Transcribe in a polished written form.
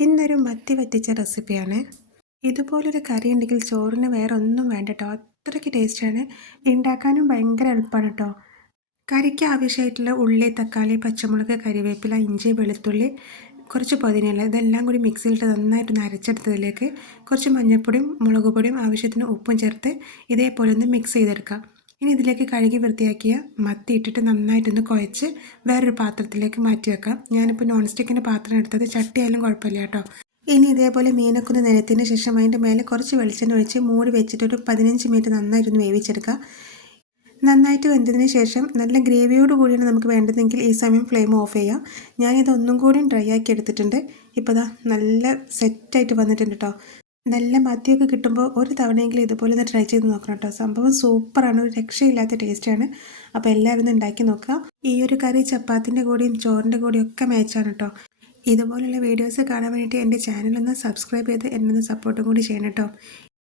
ഇന്നൊരു മത്തി വറ്റിച്ച റെസിപ്പിയാണ്. ഇതുപോലൊരു കറി ഉണ്ടെങ്കിൽ ചോറിന് വേറെ ഒന്നും വേണ്ട കേട്ടോ. അത്രയ്ക്ക് ടേസ്റ്റാണ്. ഉണ്ടാക്കാനും ഭയങ്കര എളുപ്പമാണ് കേട്ടോ. കറിക്ക് ആവശ്യമായിട്ടുള്ള ഉള്ളി, തക്കാളി, പച്ചമുളക്, കരിവേപ്പില, ഇഞ്ചി, വെളുത്തുള്ളി, കുറച്ച് പുതിനയില ഇതെല്ലാം കൂടി മിക്സിയിലിട്ട് നന്നായിട്ടൊന്ന് അരച്ചെടുത്തതിലേക്ക് കുറച്ച് മഞ്ഞൾപ്പൊടിയും മുളക് പൊടിയും ആവശ്യത്തിന് ഉപ്പും ചേർത്ത് ഇതേപോലെ ഒന്ന് മിക്സ് ചെയ്തെടുക്കാം. ഇനി ഇതിലേക്ക് കഴുകി വൃത്തിയാക്കിയ മത്തി ഇട്ടിട്ട് നന്നായിട്ടൊന്ന് കുഴച്ച് വേറൊരു പാത്രത്തിലേക്ക് മാറ്റി വെക്കാം. ഞാനിപ്പോൾ നോൺ സ്റ്റിക്കിൻ്റെ പാത്രം എടുത്തത്, ചട്ടിയായാലും കുഴപ്പമില്ല കേട്ടോ. ഇനി ഇതേപോലെ മീനൊക്കെ ഒന്ന് നിരത്തിയതിന് ശേഷം അതിൻ്റെ മേലെ കുറച്ച് വെളിച്ചെണ്ണ ഒഴിച്ച് മൂടി വെച്ചിട്ട് ഒരു 15 മിനിറ്റ് നന്നായിട്ടൊന്ന് വേവിച്ചെടുക്കുക. നന്നായിട്ട് വെന്തതിന് ശേഷം നല്ല ഗ്രേവിയോട് കൂടിയാണ് നമുക്ക് വേണ്ടതെങ്കിൽ ഈ സമയം ഫ്ലെയിം ഓഫ് ചെയ്യാം. ഞാനിത് ഒന്നും കൂടി ഡ്രൈ ആക്കി എടുത്തിട്ടുണ്ട്. ഇപ്പോൾ ദാ നല്ല സെറ്റായിട്ട് വന്നിട്ടുണ്ട് കേട്ടോ. നല്ല മത്തിയൊക്കെ കിട്ടുമ്പോൾ ഒരു തവണയെങ്കിലും ഇതുപോലെ ഒന്ന് ട്രൈ ചെയ്ത് നോക്കണം കേട്ടോ. സംഭവം സൂപ്പറാണ്, ഒരു രക്ഷയില്ലാത്ത ടേസ്റ്റാണ്. അപ്പോൾ എല്ലാവരും ഒന്ന് ഉണ്ടാക്കി നോക്കുക. ഈ ഒരു കറി ചപ്പാത്തിൻ്റെ കൂടെയും ചോറിൻ്റെ കൂടെയും ഒക്കെ മാച്ചാണ് കേട്ടോ. ഇതുപോലുള്ള വീഡിയോസ് കാണാൻ വേണ്ടിയിട്ട് എൻ്റെ ചാനലൊന്ന് സബ്സ്ക്രൈബ് ചെയ്ത് എന്നെ ഒന്ന് സപ്പോർട്ടും കൂടി ചെയ്യണം കേട്ടോ.